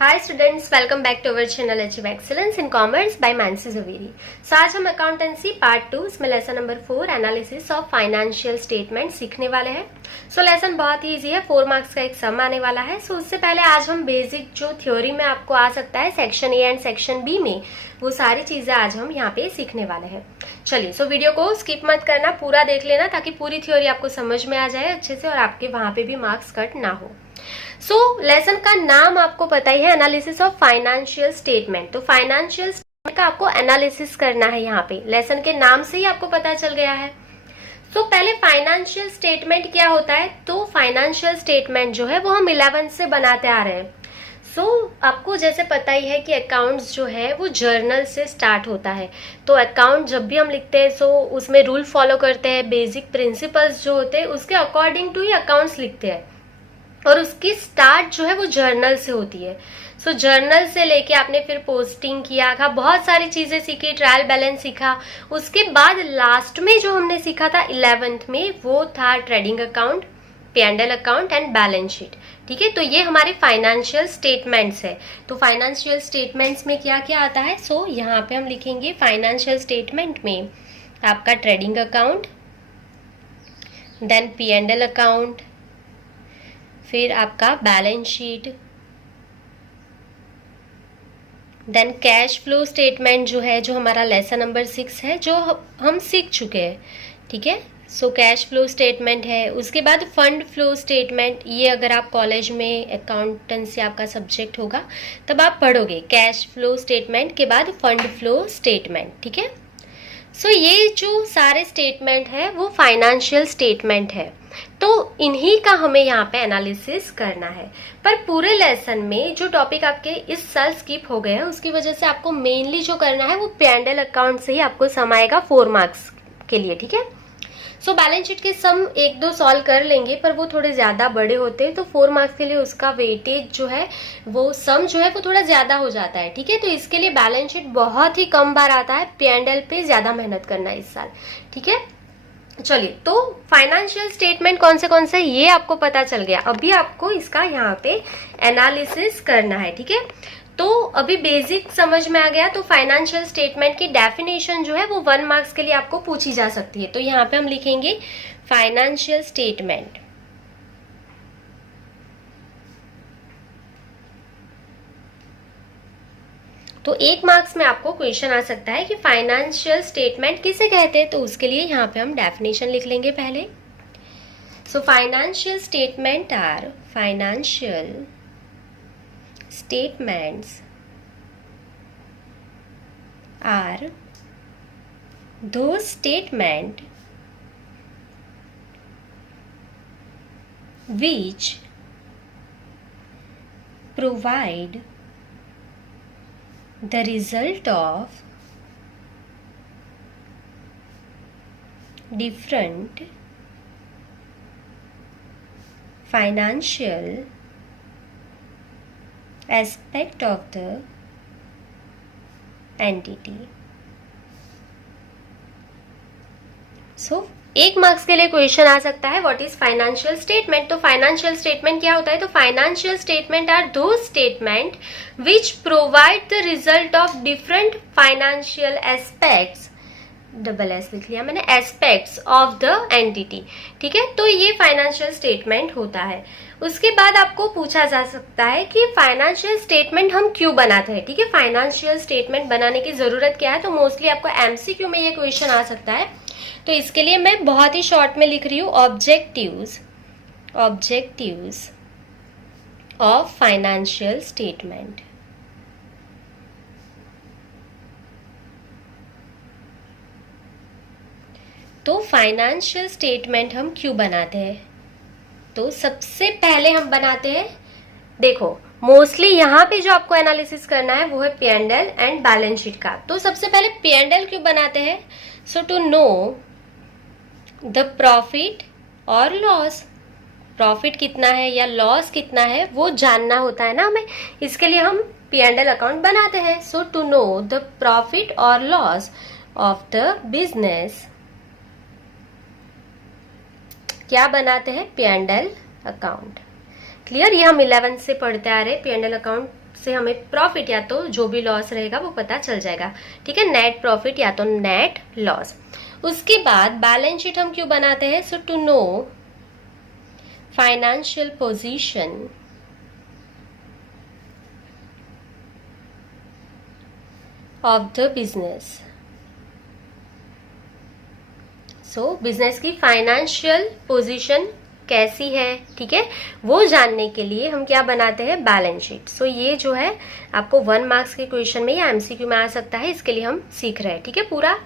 Hi students, welcome back to our channel achieve excellence in commerce by Mansi Javeri. So आज हम accountancy part 2 इसमें lesson number 4 analysis of financial statement सीखने वाले हैं। So lesson बहुत ही easy है, 4 मार्क्स का एक सम आने वाला है। सो उससे पहले आज हम बेसिक जो थ्योरी में आपको आ सकता है section A and section B में, वो सारी चीजें आज हम यहाँ पे सीखने वाले हैं। चलिए, सो वीडियो को स्किप मत करना, पूरा देख लेना ताकि पूरी थ्योरी आपको समझ में आ जाए अच्छे से और आपके वहां पे भी मार्क्स कट ना हो। सो लेसन का नाम आपको पता ही है, एनालिसिस ऑफ फाइनेंशियल स्टेटमेंट। तो फाइनेंशियल स्टेटमेंट का आपको एनालिसिस करना है, यहाँ पे लेसन के नाम से ही आपको पता चल गया है। सो पहले फाइनेंशियल स्टेटमेंट क्या होता है, तो फाइनेंशियल स्टेटमेंट जो है वो हम 11 से बनाते आ रहे हैं। आपको जैसे पता ही है कि अकाउंट्स जो है वो जर्नल से स्टार्ट होता है। तो अकाउंट जब भी हम लिखते हैं उसमें रूल फॉलो करते हैं, बेसिक प्रिंसिपल्स जो होते हैं उसके अकॉर्डिंग टू ही अकाउंट्स लिखते हैं और उसकी स्टार्ट जो है वो जर्नल से होती है। जर्नल से लेके आपने फिर पोस्टिंग किया था, बहुत सारी चीजें सीखी, ट्रायल बैलेंस सीखा। उसके बाद लास्ट में जो हमने सीखा था 11th में, वो था trading account, P&L account and balance sheet. ठीक है, तो ये हमारे फाइनेंशियल स्टेटमेंट्स है। तो फाइनेंशियल स्टेटमेंट्स में क्या क्या आता है, यहाँ पे हम लिखेंगे फाइनेंशियल स्टेटमेंट में आपका trading account, then P&L account, फिर आपका balance sheet, then cash flow statement जो है, जो हमारा लेसन नंबर 6 है, जो हम सीख चुके हैं। ठीक है, कैश फ्लो स्टेटमेंट है। उसके बाद फंड फ्लो स्टेटमेंट, ये अगर आप कॉलेज में अकाउंटेंसी आपका सब्जेक्ट होगा तब आप पढ़ोगे। कैश फ्लो स्टेटमेंट के बाद फंड फ्लो स्टेटमेंट। ठीक है, ये जो सारे स्टेटमेंट है वो फाइनेंशियल स्टेटमेंट है। तो इन्हीं का हमें यहाँ पे एनालिसिस करना है। पर पूरे लेसन में जो टॉपिक आपके इस साल स्किप हो गए हैं उसकी वजह से आपको मेनली जो करना है वो P&L अकाउंट से ही आपको सम आएगा 4 मार्क्स के लिए। ठीक है, बैलेंस शीट के सम 1-2 सॉल्व कर लेंगे, पर वो थोड़े ज्यादा बड़े होते हैं, तो 4 मार्क्स के लिए उसका वेटेज जो है वो सम जो है वो थोड़ा ज्यादा हो जाता है। ठीक है, तो इसके लिए बैलेंस शीट बहुत ही कम बार आता है, P&L पे ज्यादा मेहनत करना है इस साल। ठीक है, चलिए, तो फाइनेंशियल स्टेटमेंट कौन से ये आपको पता चल गया। अभी आपको इसका यहाँ पे एनालिसिस करना है। ठीक है, तो अभी बेसिक समझ में आ गया। तो फाइनेंशियल स्टेटमेंट की डेफिनेशन जो है वो 1 मार्क्स के लिए आपको पूछी जा सकती है। तो यहाँ पे हम लिखेंगे फाइनेंशियल स्टेटमेंट। तो 1 मार्क्स में आपको क्वेश्चन आ सकता है कि फाइनेंशियल स्टेटमेंट किसे कहते हैं, तो उसके लिए यहाँ पे हम डेफिनेशन लिख लेंगे पहले। Financial statement are financial statements are those statements which provide the result of different financial aspect of the entity। 1 marks के लिए क्वेश्चन आ सकता है व्हाट इज फाइनेंशियल स्टेटमेंट। तो फाइनेंशियल स्टेटमेंट क्या होता है, तो फाइनेंशियल स्टेटमेंट आर दो statement which provide the result of different financial aspects, double S लिख लिया मैंने, एस्पेक्ट्स ऑफ द एंटिटी। ठीक है, तो ये फाइनेंशियल स्टेटमेंट होता है। उसके बाद आपको पूछा जा सकता है कि फाइनेंशियल स्टेटमेंट हम क्यों बनाते हैं। ठीक है, फाइनेंशियल स्टेटमेंट बनाने की जरूरत क्या है, तो मोस्टली आपको एमसीक्यू में ये क्वेश्चन आ सकता है। तो इसके लिए मैं बहुत ही शॉर्ट में लिख रही हूँ, ऑब्जेक्टिव्स ऑफ फाइनेंशियल स्टेटमेंट। तो फाइनेंशियल स्टेटमेंट हम क्यों बनाते हैं, तो सबसे पहले हम बनाते हैं, देखो मोस्टली यहाँ पे जो आपको एनालिसिस करना है वो है P&L एंड बैलेंस शीट का। तो सबसे पहले P&L क्यों बनाते हैं, टू नो द प्रॉफिट और लॉस, प्रॉफिट कितना है या लॉस कितना है वो जानना होता है ना हमें, इसके लिए हम P&L अकाउंट बनाते हैं। टू नो द प्रॉफिट और लॉस ऑफ द बिजनेस क्या बनाते हैं, P&L अकाउंट। क्लियर, ये हम 11 से पढ़ते आ रहे हैं, P&L अकाउंट से हमें प्रॉफिट या तो जो भी लॉस रहेगा वो पता चल जाएगा, ठीक है, नेट प्रॉफिट या तो नेट लॉस। उसके बाद बैलेंस शीट हम क्यों बनाते हैं? So to know financial position of the business. So business की फाइनेंशियल पोजीशन कैसी है, ठीक है, वो जानने के लिए हम क्या बनाते हैं? Balance sheet. सो ये जो है आपको 1 मार्क्स के क्वेश्चन में या एमसीक्यू में आ सकता है, इसके लिए हम सीख रहे हैं, ठीक है, पूरा।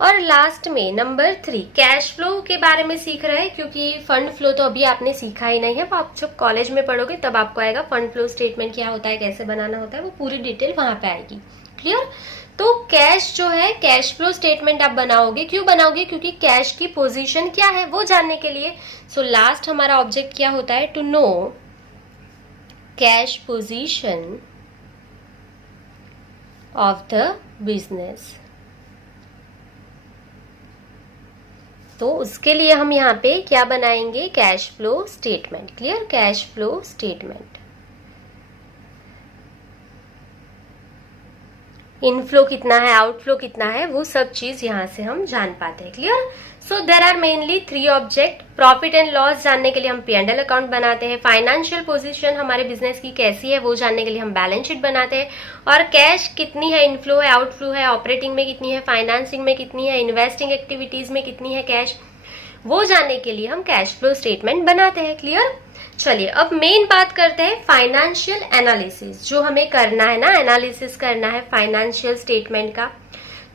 और लास्ट में नंबर 3 कैश फ्लो के बारे में सीख रहे हैं, क्योंकि फंड फ्लो तो अभी आपने सीखा ही नहीं है, वो आप जब कॉलेज में पढ़ोगे तब आपको आएगा। फंड फ्लो स्टेटमेंट क्या होता है, कैसे बनाना होता है, वो पूरी डिटेल वहां पे आएगी। क्लियर? तो कैश जो है, कैश फ्लो स्टेटमेंट आप बनाओगे। क्यों बनाओगे? क्योंकि कैश की पोजीशन क्या है वो जानने के लिए। सो लास्ट हमारा ऑब्जेक्ट क्या होता है? To know cash position of the business. तो उसके लिए हम यहाँ पे क्या बनाएंगे? Cash flow statement. Clear? Cash flow statement. Inflow कितना है, आउटफ्लो कितना है, वो सब चीज यहाँ से हम जान पाते हैं। Clear? So there are mainly 3 object. Profit and loss जानने के लिए हम P&L अकाउंट बनाते हैं। फाइनेंशियल पोजीशन हमारे बिजनेस की कैसी है वो जानने के लिए हम बैलेंस शीट बनाते हैं। और कैश कितनी है, इनफ्लो है, आउटफ्लो है, ऑपरेटिंग में कितनी है, फाइनेंसिंग में कितनी है, इन्वेस्टिंग एक्टिविटीज में कितनी है कैश, वो जानने के लिए हम कैश फ्लो स्टेटमेंट बनाते हैं। क्लियर? चलिए अब मेन बात करते हैं फाइनेंशियल एनालिसिस, जो हमें करना है ना, एनालिसिस करना है फाइनेंशियल स्टेटमेंट का।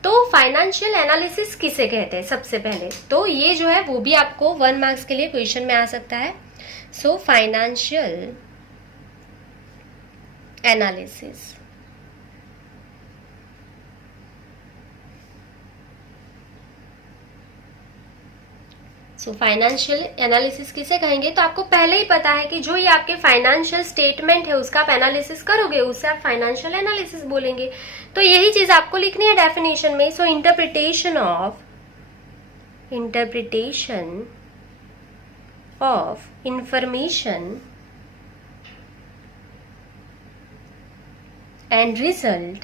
तो फाइनेंशियल एनालिसिस किसे कहते हैं? सबसे पहले तो ये जो है वो भी आपको 1 मार्क्स के लिए क्वेश्चन में आ सकता है। सो फाइनेंशियल एनालिसिस, सो फाइनेंशियल एनालिसिस किसे कहेंगे? तो आपको पहले ही पता है कि जो ये आपके फाइनेंशियल स्टेटमेंट है उसका आप एनालिसिस करोगे, उससे आप फाइनेंशियल एनालिसिस बोलेंगे। तो यही चीज आपको लिखनी है डेफिनेशन में। So interpretation of information and result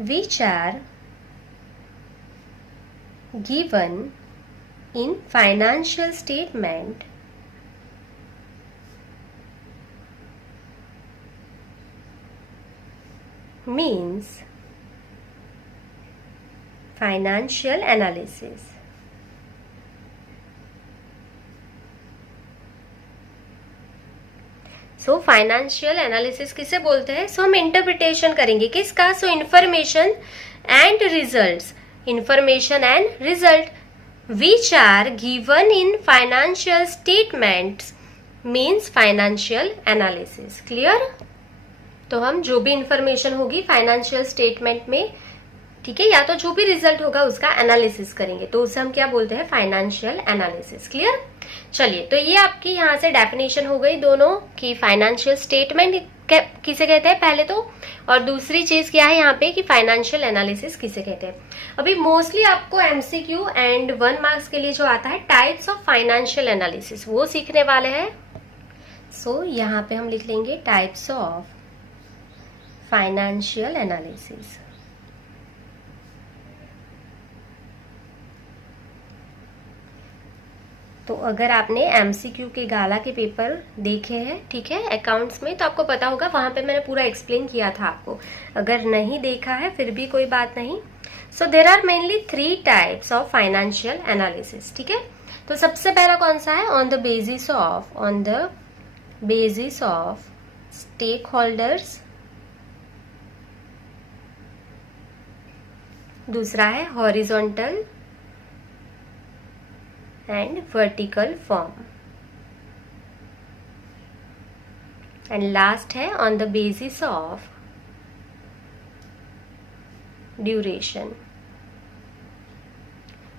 which are given in financial statement means financial analysis. So financial analysis किसे बोलते हैं? सो हम इंटरप्रिटेशन करेंगे किसका? So information and results, information and result which are given in financial statements means financial analysis. Clear? तो हम जो भी इंफॉर्मेशन होगी फाइनेंशियल स्टेटमेंट में, ठीक है, या तो जो भी रिजल्ट होगा उसका एनालिसिस करेंगे, तो उसे हम क्या बोलते हैं? Financial analysis. क्लियर? चलिए, तो ये आपकी यहाँ से डेफिनेशन हो गई दोनों की, फाइनेंशियल स्टेटमेंट किसे कहते हैं पहले तो, और दूसरी चीज क्या है यहाँ पे कि फाइनेंशियल एनालिसिस किसे कहते हैं। अभी मोस्टली आपको एमसीक्यू एंड 1 मार्क्स के लिए जो आता है टाइप्स ऑफ फाइनेंशियल एनालिसिस, वो सीखने वाले हैं। सो यहाँ पे हम लिख लेंगे टाइप्स ऑफ फाइनेंशियल एनालिसिस। तो अगर आपने एमसीक्यू के गाला के पेपर देखे हैं, ठीक है, अकाउंट्स में, तो आपको पता होगा, वहां पे मैंने पूरा एक्सप्लेन किया था आपको। अगर नहीं देखा है फिर भी कोई बात नहीं। So there are mainly 3 types of financial analysis, ठीक है। तो सबसे पहला कौन सा है? On the basis of stake holders. दूसरा है horizontal and vertical form, and last है on the basis of duration.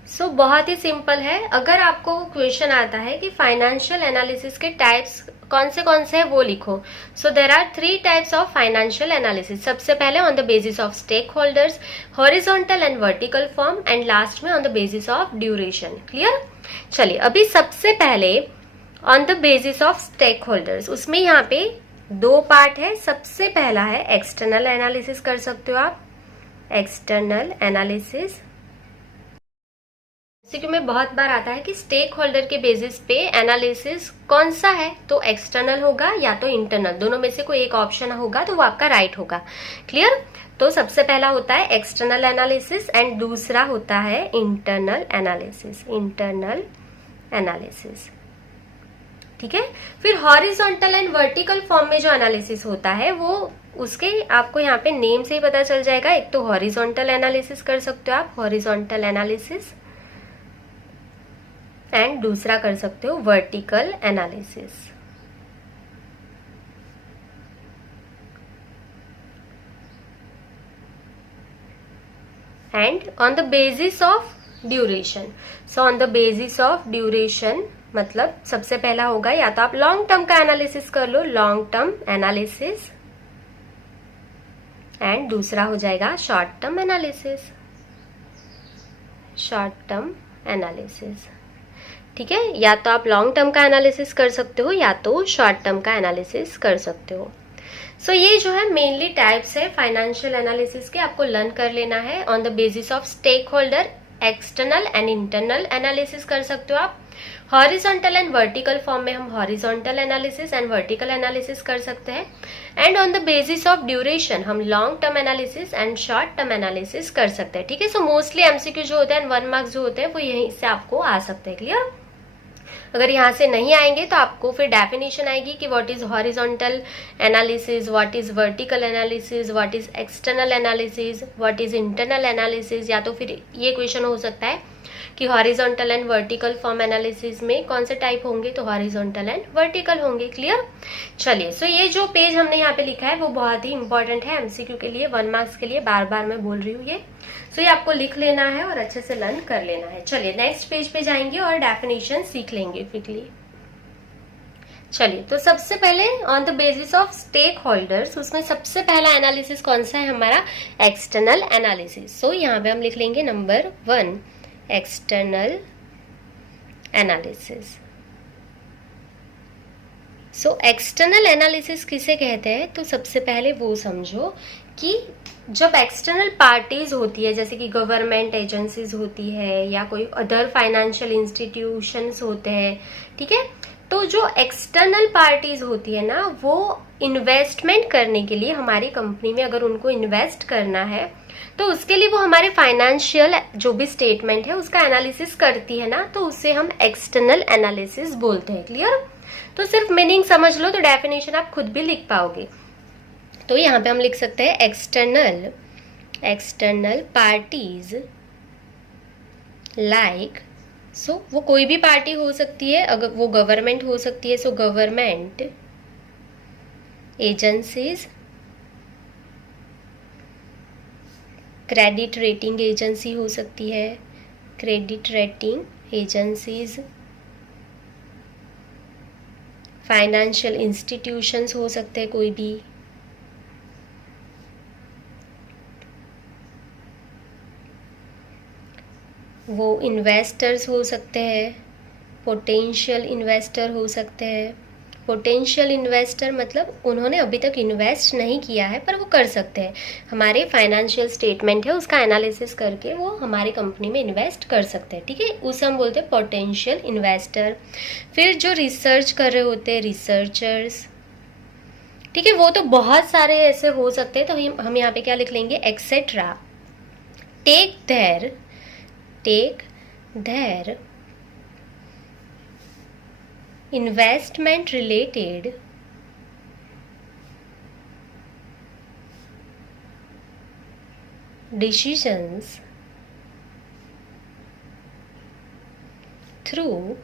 सो बहुत ही सिंपल है। अगर आपको क्वेश्चन आता है कि फाइनेंशियल एनालिसिस के टाइप्स कौन से हैं वो लिखो, so there are 3 types of financial analysis. सबसे पहले on the basis of stake holders, horizontal and vertical form, and last में on the basis of duration. Clear? चलिए, अभी सबसे पहले on the basis of stake holders, उसमें यहाँ पे दो पार्ट है। सबसे पहला है एक्सटर्नल एनालिसिस, कर सकते हो आप एक्सटर्नल एनालिसिस। एमसीक्यू में बहुत बार आता है कि स्टेक होल्डर के बेसिस पे एनालिसिस कौन सा है, तो एक्सटर्नल होगा या तो इंटरनल, दोनों में से कोई एक ऑप्शन होगा तो वो आपका राइट होगा। क्लियर? तो सबसे पहला होता है एक्सटर्नल एनालिसिस एंड दूसरा होता है इंटरनल एनालिसिस, इंटरनल एनालिसिस। ठीक है। फिर हॉरिजॉन्टल एंड वर्टिकल फॉर्म में जो एनालिसिस होता है वो उसके आपको यहाँ पे नेम से ही पता चल जाएगा। एक तो हॉरिजॉन्टल एनालिसिस कर सकते हो आप, हॉरिजॉन्टल एनालिसिस, एंड दूसरा कर सकते हो vertical analysis. And on the basis of duration, so on the basis of duration मतलब सबसे पहला होगा या तो आप लॉन्ग टर्म का एनालिसिस कर लो, लॉन्ग टर्म एनालिसिस, एंड दूसरा हो जाएगा short term analysis, short term analysis. ठीक है, या तो आप लॉन्ग टर्म का एनालिसिस कर सकते हो या तो शॉर्ट टर्म का एनालिसिस कर सकते हो। सो ये जो है मेनली टाइप्स है फाइनेंशियल एनालिसिस के, आपको लर्न कर लेना है। On the basis of stake holder external and internal analysis कर सकते हो आप। हॉरिजॉन्टल एंड वर्टिकल फॉर्म में हम horizontal analysis and vertical analysis कर सकते हैं। And on the basis of duration हम long term analysis and short term analysis कर सकते हैं। ठीक है, सो मोस्टली एमसीक्यू जो होते हैं 1 मार्क्स जो होते हैं वो यहीं से आपको आ सकते हैं। क्लियर? अगर यहाँ से नहीं आएंगे तो आपको फिर डेफिनेशन आएगी कि what is horizontal analysis, what is vertical analysis, what is external analysis, what is internal analysis. या तो फिर ये क्वेश्चन हो सकता है कि horizontal and vertical form analysis में कौन से टाइप होंगे, तो हॉरिजॉन्टल एंड वर्टिकल होंगे। क्लियर? चलिए, सो ये जो पेज हमने यहाँ पे लिखा है वो बहुत ही इंपॉर्टेंट है एमसीक्यू के लिए, 1 मार्क्स के लिए, बार बार मैं बोल रही हूँ ये। सो ये आपको लिख लेना है और अच्छे से लर्न कर लेना है। चलिए नेक्स्ट पेज पे जाएंगे और डेफिनेशन सीख लेंगे क्विकली। चलिए, तो सबसे पहले on the basis of stake holders, उसमें सबसे पहला एनालिसिस कौन सा है हमारा, एक्सटर्नल एनालिसिस। सो यहाँ पे हम लिख लेंगे number 1 external analysis. So external analysis किसे कहते हैं, तो सबसे पहले वो समझो कि जब एक्सटर्नल पार्टीज होती है, जैसे कि गवर्नमेंट एजेंसीज होती है या कोई अदर फाइनेंशियल इंस्टीट्यूशंस होते हैं, ठीक है, तो जो एक्सटर्नल पार्टीज होती है ना, वो इन्वेस्टमेंट करने के लिए हमारी कंपनी में अगर उनको इन्वेस्ट करना है तो उसके लिए वो हमारे फाइनेंशियल जो भी स्टेटमेंट है उसका एनालिसिस करती है ना, तो उसे हम एक्सटर्नल एनालिसिस बोलते हैं। क्लियर? तो सिर्फ मीनिंग समझ लो तो डेफिनेशन आप खुद भी लिख पाओगे। तो यहाँ पे हम लिख सकते हैं एक्सटर्नल पार्टीज लाइक, सो वो कोई भी पार्टी हो सकती है, अगर वो गवर्नमेंट हो सकती है so government agencies, credit rating agency हो सकती है, credit rating agencies, financial institutions हो सकते हैं कोई भी, वो इन्वेस्टर्स हो सकते हैं, पोटेंशियल इन्वेस्टर हो सकते हैं। पोटेंशियल इन्वेस्टर मतलब उन्होंने अभी तक इन्वेस्ट नहीं किया है पर वो कर सकते हैं, हमारे फाइनेंशियल स्टेटमेंट है उसका एनालिसिस करके वो हमारी कंपनी में इन्वेस्ट कर सकते हैं। ठीक है, उसे हम बोलते हैं पोटेंशियल इन्वेस्टर। फिर जो रिसर्च कर रहे होते हैं रिसर्चर्स, ठीक है, वो तो बहुत सारे ऐसे हो सकते हैं, तो हम यहाँ पे क्या लिख लेंगे, etcetera take their investment related decisions through,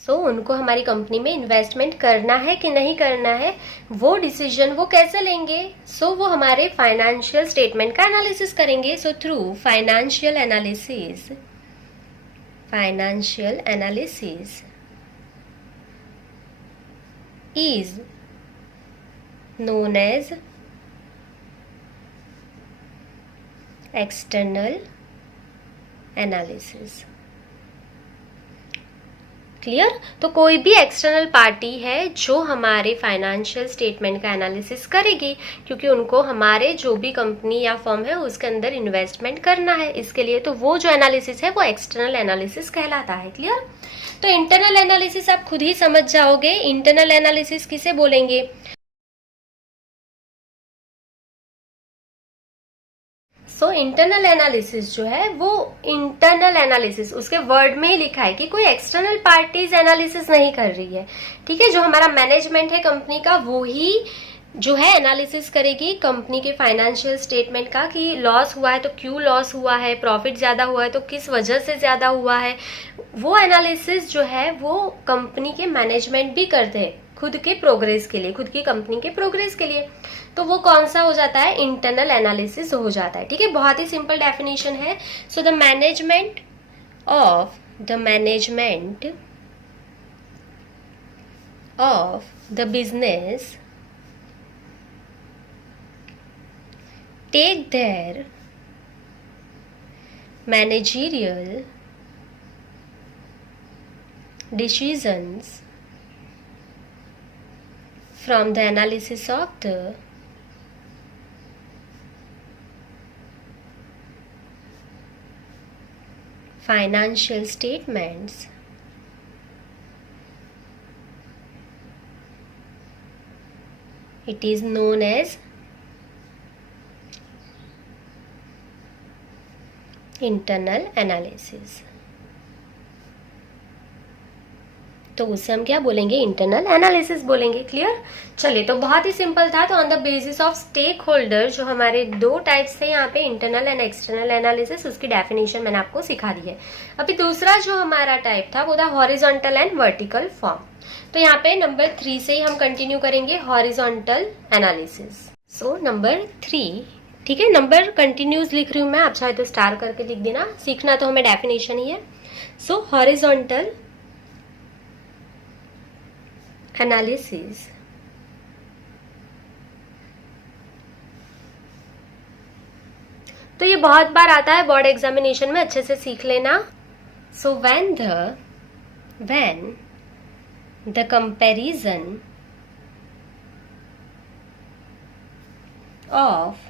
so उनको हमारी कंपनी में इन्वेस्टमेंट करना है कि नहीं करना है, वो डिसीजन वो कैसे लेंगे, सो वो हमारे फाइनेंशियल स्टेटमेंट का एनालिसिस करेंगे। So through financial analysis is known as external analysis। Clear. तो कोई भी एक्सटर्नल पार्टी है जो हमारे फाइनेंशियल स्टेटमेंट का एनालिसिस करेगी, क्योंकि उनको हमारे जो भी कंपनी या फर्म है उसके अंदर इन्वेस्टमेंट करना है, इसके लिए तो वो जो एनालिसिस है वो एक्सटर्नल एनालिसिस कहलाता है। क्लियर। तो इंटरनल एनालिसिस आप खुद ही समझ जाओगे, इंटरनल एनालिसिस किसे बोलेंगे। सो इंटरनल एनालिसिस जो है वो इंटरनल एनालिसिस उसके वर्ड में ही लिखा है कि कोई एक्सटर्नल पार्टीज एनालिसिस नहीं कर रही है, ठीक है। जो हमारा मैनेजमेंट है कंपनी का वो ही जो है एनालिसिस करेगी कंपनी के फाइनेंशियल स्टेटमेंट का, कि लॉस हुआ है तो क्यों लॉस हुआ है, प्रॉफिट ज्यादा हुआ है तो किस वजह से ज्यादा हुआ है। वो एनालिसिस जो है वो कंपनी के मैनेजमेंट भी करते हैं खुद के प्रोग्रेस के लिए, खुद की कंपनी के प्रोग्रेस के लिए। तो वो कौन सा हो जाता है, इंटरनल एनालिसिस हो जाता है, ठीक है। बहुत ही सिंपल डेफिनेशन है। So the management of the business take their managerial decisions from the analysis of the financial statements it is known as internal analysis. तो उसे हम क्या बोलेंगे, इंटरनल एनालिसिस बोलेंगे। क्लियर। चलिए, तो बहुत ही सिंपल था। तो on the basis of stake holder, जो हमारे दो टाइप्स थे यहाँ पे, इंटरनल एंड एक्सटर्नल एनालिसिस, उसकी डेफिनेशन मैंने आपको सिखा दी है। अभी दूसरा जो हमारा टाइप था वो था हॉरिजॉन्टल एंड वर्टिकल फॉर्म। तो यहाँ पे नंबर 3 से ही हम कंटिन्यू करेंगे हॉरिजॉन्टल एनालिसिस। सो नंबर 3, ठीक है। नंबर कंटिन्यूस लिख रही हूं मैं, आप चाहे तो स्टार करके लिख देना, सीखना तो हमें डेफिनेशन ही है। सो हॉरिजॉन्टल एनालिसिस तो ये बहुत बार आता है बोर्ड एग्जामिनेशन में, अच्छे से सीख लेना। So when the comparison of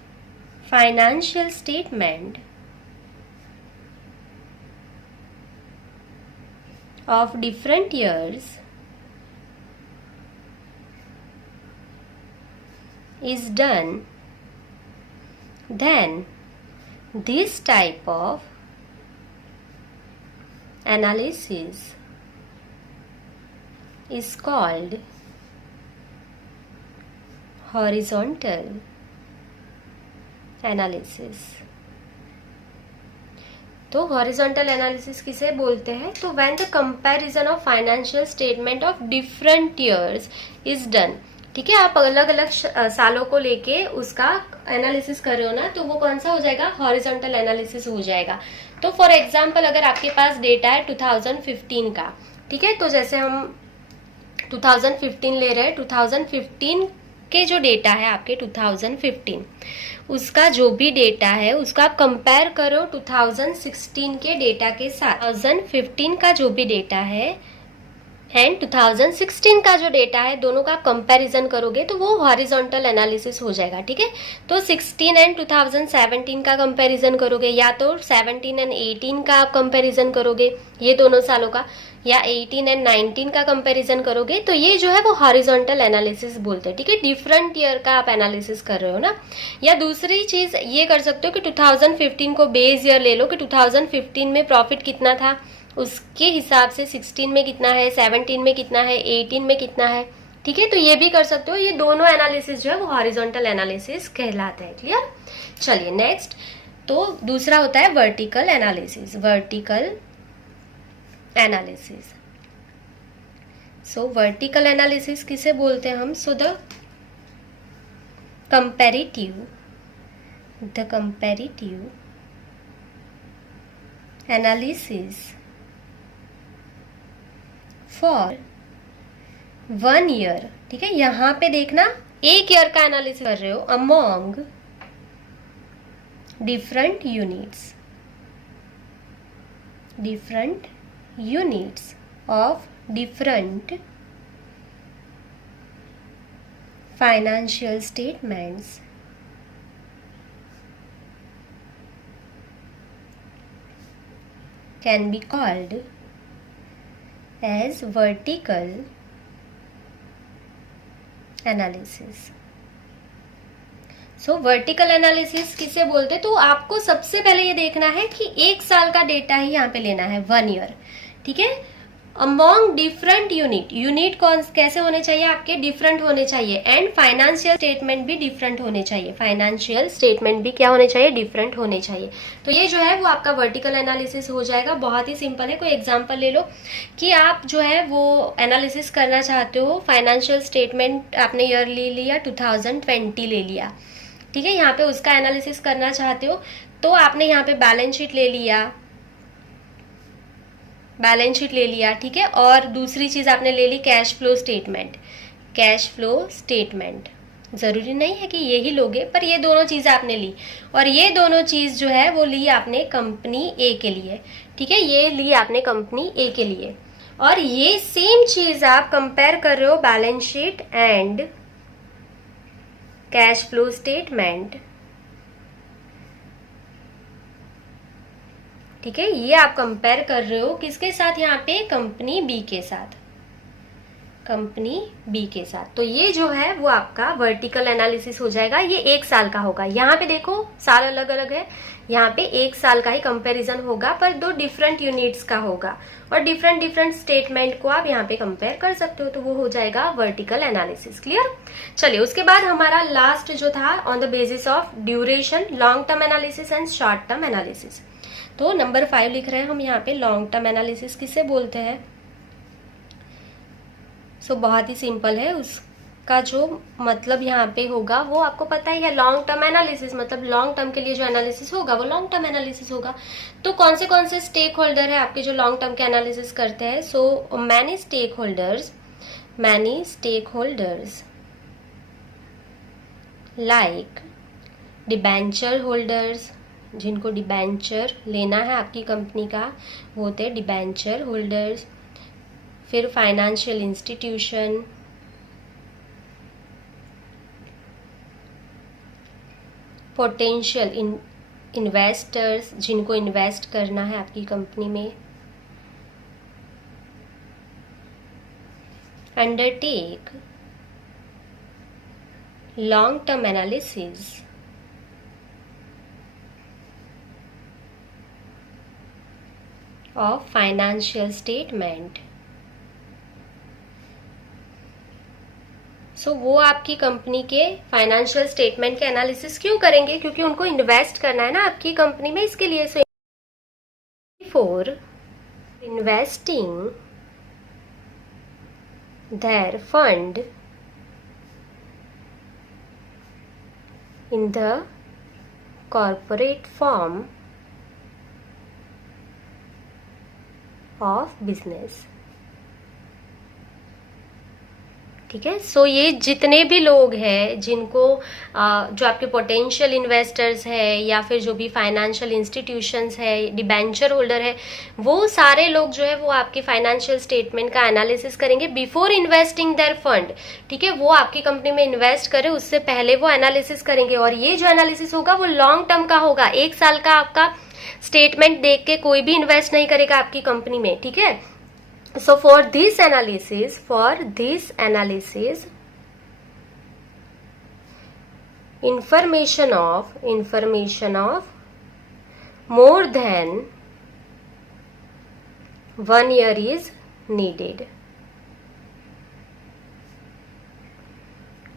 financial statement of different years is done, then this type of analysis is called horizontal analysis. तो हॉरिजॉन्टल एनालिसिस किसे बोलते हैं, तो when the comparison of financial statement of different years is done, ठीक है। आप अलग अलग सालों को लेके उसका एनालिसिस कर रहे हो ना, तो वो कौन सा हो जाएगा, हॉरिजॉन्टल एनालिसिस हो जाएगा। तो फॉर एग्जांपल अगर आपके पास डेटा है 2015 का, ठीक है, तो जैसे हम 2015 ले रहे हैं, 2015 के जो डेटा है आपके 2015, उसका जो भी डेटा है उसका आप कंपेयर करो 2016 के डेटा के साथ। 2015 का जो भी डेटा है एंड 2016 का जो डेटा है, दोनों का कंपैरिजन करोगे तो वो हॉरिजॉन्टल एनालिसिस हो जाएगा, ठीक है। तो 16 एंड 2017 का कंपैरिजन करोगे, या तो 17 एंड 18 का आप कंपैरिजन करोगे, ये दोनों सालों का, या 18 एंड 19 का कंपैरिजन करोगे, तो ये जो है वो हॉरिजॉन्टल एनालिसिस बोलते हैं, ठीक है। डिफरेंट ईयर का आप एनालिसिस कर रहे हो ना। या दूसरी चीज ये कर सकते हो कि 2015 को बेस ईयर ले लो कि 2015 में प्रॉफिट कितना था, उसके हिसाब से 16 में कितना है, 17 में कितना है, 18 में कितना है, ठीक है। तो ये भी कर सकते हो। ये दोनों एनालिसिस जो है वो हॉरिजॉन्टल एनालिसिस कहलाते हैं। क्लियर। चलिए नेक्स्ट, तो दूसरा होता है वर्टिकल एनालिसिस। वर्टिकल एनालिसिस, सो वर्टिकल एनालिसिस किसे बोलते हैं हम, so the comparative analysis for 1 year, ठीक है। यहां पे देखना, एक ईयर का एनालिसिस कर रहे हो among different units of different financial statements can be called as vertical analysis. So vertical analysis किसे बोलते हैं? तो आपको सबसे पहले ये देखना है कि एक साल का डेटा ही यहाँ पे लेना है, 1 ईयर, ठीक है। अमॉन्ग डिफरेंट यूनिट कौन कैसे होने चाहिए आपके? डिफरेंट होने चाहिए। एंड फाइनेंशियल स्टेटमेंट भी डिफरेंट होने चाहिए, फाइनेंशियल स्टेटमेंट भी क्या होने चाहिए? डिफरेंट होने चाहिए। तो ये जो है वो आपका वर्टिकल एनालिसिस हो जाएगा। बहुत ही सिंपल है। कोई एग्जांपल ले लो कि आप जो है वो एनालिसिस करना चाहते हो, फाइनेंशियल स्टेटमेंट आपने ईयरली लिया, 2020 ले लिया, ठीक है। यहाँ पे उसका एनालिसिस करना चाहते हो तो आपने यहाँ पे बैलेंस शीट ले लिया, ठीक है। और दूसरी चीज आपने ले ली कैश फ्लो स्टेटमेंट। जरूरी नहीं है कि यही लोगे, पर ये दोनों चीज आपने ली, और ये दोनों चीज जो है वो ली आपने कंपनी ए के लिए, ठीक है। ये ली आपने कंपनी ए के लिए, और ये सेम चीज आप कंपेयर कर रहे हो balance sheet and cash flow statement, ठीक है। ये आप कंपेयर कर रहे हो किसके साथ? यहाँ पे कंपनी बी के साथ। तो ये जो है वो आपका वर्टिकल एनालिसिस हो जाएगा। ये 1 साल का होगा। यहाँ पे देखो साल अलग अलग है, यहाँ पे 1 साल का ही कंपैरिजन होगा, पर 2 डिफरेंट यूनिट्स का होगा, और डिफरेंट स्टेटमेंट को आप यहाँ पे कंपेयर कर सकते हो। तो वो हो जाएगा वर्टिकल एनालिसिस। क्लियर? चलिए, उसके बाद हमारा लास्ट जो था on the basis of duration, long term analysis and short term analysis. तो नंबर 5 लिख रहे हैं हम यहाँ पे। लॉन्ग टर्म एनालिसिस किसे बोलते हैं? सो बहुत ही सिंपल है, उसका जो मतलब यहाँ पे होगा वो आपको पता ही है। लॉन्ग टर्म एनालिसिस मतलब लॉन्ग टर्म के लिए जो एनालिसिस होगा वो लॉन्ग टर्म एनालिसिस होगा। तो कौन से स्टेक होल्डर है आपके जो लॉन्ग टर्म के एनालिसिस करते हैं? So many stakeholders like debenture holders, जिनको डिबेंचर लेना है आपकी कंपनी का, वो होते हैं डिबेंचर होल्डर्स। फिर फाइनेंशियल इंस्टीट्यूशन, पोटेंशियल इन्वेस्टर्स, जिनको इन्वेस्ट करना है आपकी कंपनी में, undertake long term analysis of financial statement. So वो आपकी कंपनी के फाइनेंशियल स्टेटमेंट के एनालिसिस क्यों करेंगे? क्योंकि उनको इन्वेस्ट करना है ना आपकी कंपनी में, इसके लिए। So for investing there fund in the corporate form of business, ठीक है। सो ये जितने भी लोग हैं जिनको जो आपके पोटेंशियल इन्वेस्टर्स है या फिर जो भी फाइनेंशियल इंस्टीट्यूशंस है, डिबेंचर होल्डर है, वो सारे लोग जो है वो आपके फाइनेंशियल स्टेटमेंट का एनालिसिस करेंगे बिफोर इन्वेस्टिंग देयर फंड, ठीक है। वो आपकी कंपनी में इन्वेस्ट करे उससे पहले वो एनालिसिस करेंगे, और ये जो एनालिसिस होगा वो लॉन्ग टर्म का होगा। 1 साल का आपका स्टेटमेंट देख के कोई भी इन्वेस्ट नहीं करेगा आपकी कंपनी में, ठीक है। So for this analysis, information of more than 1 year is needed,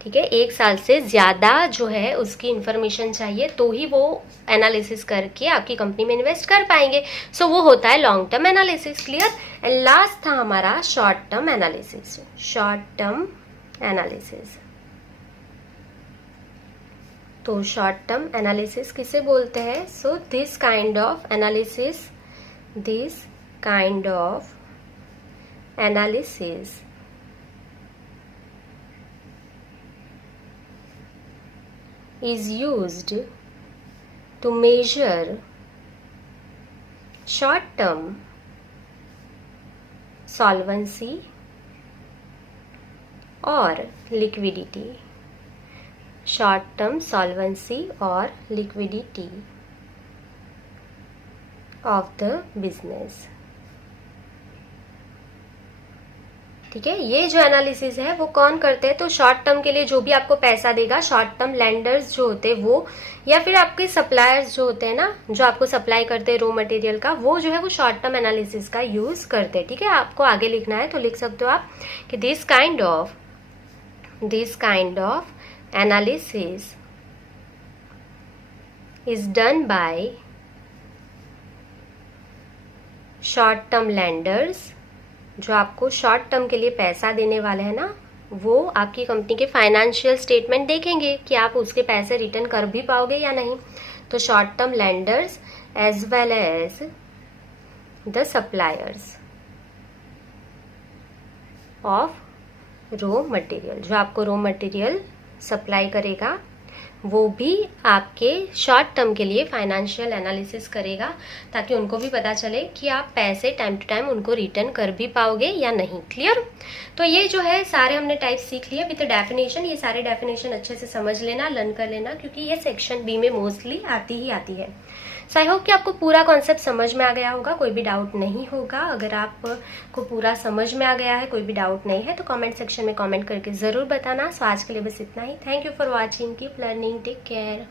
ठीक है। 1 साल से ज्यादा जो है उसकी इंफॉर्मेशन चाहिए तो ही वो एनालिसिस करके आपकी कंपनी में इन्वेस्ट कर पाएंगे। सो वो होता है long term analysis. Clear? And last था हमारा शॉर्ट टर्म एनालिसिस। तो शॉर्ट टर्म एनालिसिस किसे बोलते हैं? So this kind of analysis is used to measure short-term solvency और लिक्विडिटी, शॉर्ट टर्म सॉल्वेंसी और लिक्विडिटी ऑफ द बिजनेस। ठीक है, ये जो एनालिसिस है वो कौन करते हैं, तो शॉर्ट टर्म के लिए जो भी आपको पैसा देगा, शॉर्ट टर्म लेंडर्स जो होते हैं वो, या फिर आपके सप्लायर्स जो होते हैं ना, जो आपको सप्लाई करते हैं रॉ मटेरियल का, वो जो है वो शॉर्ट टर्म एनालिसिस का यूज करते हैं। ठीक है, आपको आगे लिखना है तो लिख सकते हो आप कि this kind of analysis is done by short term lenders, जो आपको शॉर्ट टर्म के लिए पैसा देने वाले हैं ना, वो आपकी कंपनी के फाइनेंशियल स्टेटमेंट देखेंगे कि आप उसके पैसे रिटर्न कर भी पाओगे या नहीं। तो short term lenders as well as the suppliers of raw material, जो आपको रॉ मटेरियल सप्लाई करेगा वो भी आपके शॉर्ट टर्म के लिए फाइनेंशियल एनालिसिस करेगा, ताकि उनको भी पता चले कि आप पैसे टाइम टू टाइम उनको रिटर्न कर भी पाओगे या नहीं। क्लियर? तो ये जो है सारे हमने टाइप सीख लिए विद डेफिनेशन। ये सारे डेफिनेशन अच्छे से समझ लेना, लर्न कर लेना, क्योंकि ये सेक्शन बी में मोस्टली आती ही आती है। सो आई होप कि आपको पूरा कॉन्सेप्ट समझ में आ गया होगा, कोई भी डाउट नहीं होगा। अगर आपको पूरा समझ में आ गया है, कोई भी डाउट नहीं है, तो कमेंट सेक्शन में कमेंट करके जरूर बताना। सो आज के लिए बस इतना ही। Thank you for watching, keep learning, take care.